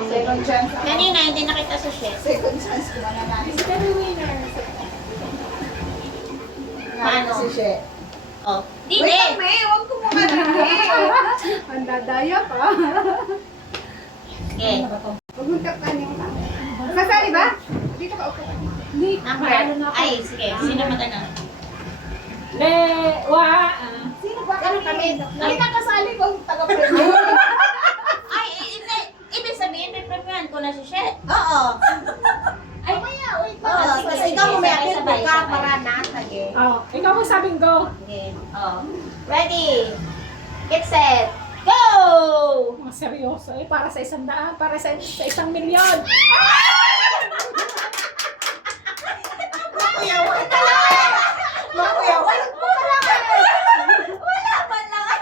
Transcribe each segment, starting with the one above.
Second chance. Kanina, hindi nakita sa chef. Second chance ko na natin. Pero winner. Ano si She? Oh. Wait Didi! lang, May. Huwag ko muna rin. Ang dadaya pa. Okay. Pumunta ka niyo ka. Kasali ba? Dito ka upo. Hindi. Number. Ay, sige. Sino magana? Sino ba? Ano kami? Ay, nakasali ko taga-premyo. Ay, hindi. Ibig sabihin, may premium ko na si Chef. Oo. Ay, Mamaya, wait Oo, lang. sige, Kasi sige, ikaw umayakit sabay, mo ka sabay. para natag eh. Oh, ikaw mo sabing go. okay. Oh. Ready? Get set. Go! Mga seryoso eh, para sa 100, para sa 1,000,000. Makuyawan na lang. Makuyawan. Wala man lang.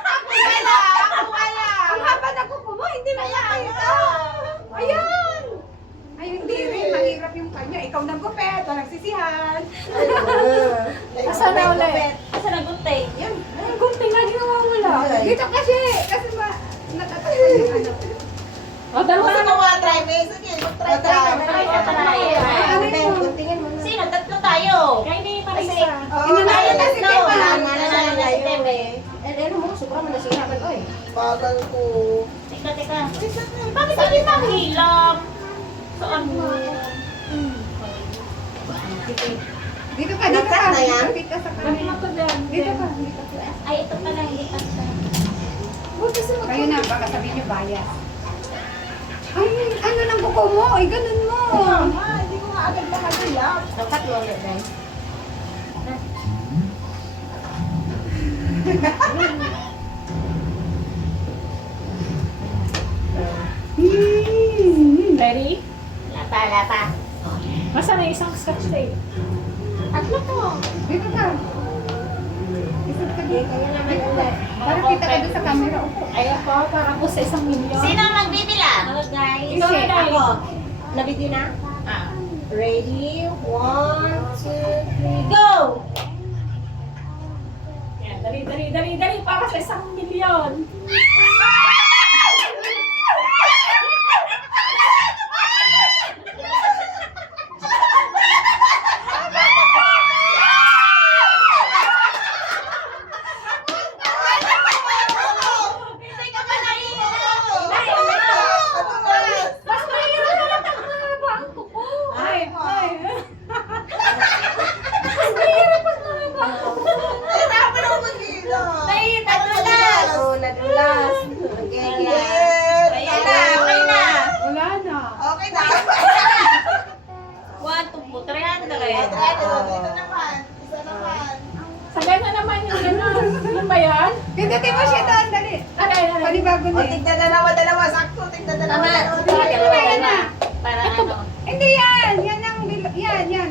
Wala. Ang haba na kuko mo, hindi mo makita. Ayan. Ay, hindi rin. Mahirap yung kanya. Ikaw nagupet, walang sisihan. Asan na ulit? Asa naguntay? Yun. Ang gunting lagi nawawala. Ay. Dito kasi natatakot yung ano. O, dalawa Gusto na. mo try me? Sige, mag-try ka. Ano yun? Guntingin mo na. Sino? Tatlo tayo. Kaya ni Kasi, Marisa. Inanalo na si Tema. Nanalo na si Tema. Ano mo? Sobrang manasihaban. Oy. Bagal ko. Teka, teka. Bakit hindi mahilam? Saan mo? Dito ka, dito ka. Nakat na yan? Dito ka sa Ano kanila. na to dyan? Dito ka, dito ka. Ay, ito pala, hindi kasi. Kayo na, baka sabihin niyo bias. Ay, ano ng kuko mo? Ay, ganun mo. Hindi ko nga agad mahagilap. Dapat mo ulit, guys. Ready? Lapa, lapa. Masa na isang scotch tape? Tatlo to. Dito ka. Isip ka dito. Kaya naman Dito ka. ulit. Para kita ka doon sa camera. Upo. Ay ako, para po sa 1,000,000. Sino ang magbibilang? Hello, guys. Ikaw na, Day. Ako. Nabidyo na? Ah. Ready? 1, 2, 3, Go! Yan, dali, dali, dali, dali, para sa 1,000,000. Hindi ka pa nahihilang. Mas mahirap na lang pag mahaba ang kuko. Ay, ay. Mas mahirap pag mahaba ang kuko. Hirapan ako mag-hila. Nadulas. Oh, nadulas. Okay, Ayan na, okay na. Wala na. Okay na. 1, 2, 300. Dito naman. Isa naman. Sa gano'n naman yung gano'n. Yung ba yan? Pindutin mo siya doon, dali. Ay, ay, ay. Panibago O, na eh. tignan dalawa. Sakto, tignan dalawa. Tama. Dalawa. Para ano? Hindi yan. Yan ang, yan.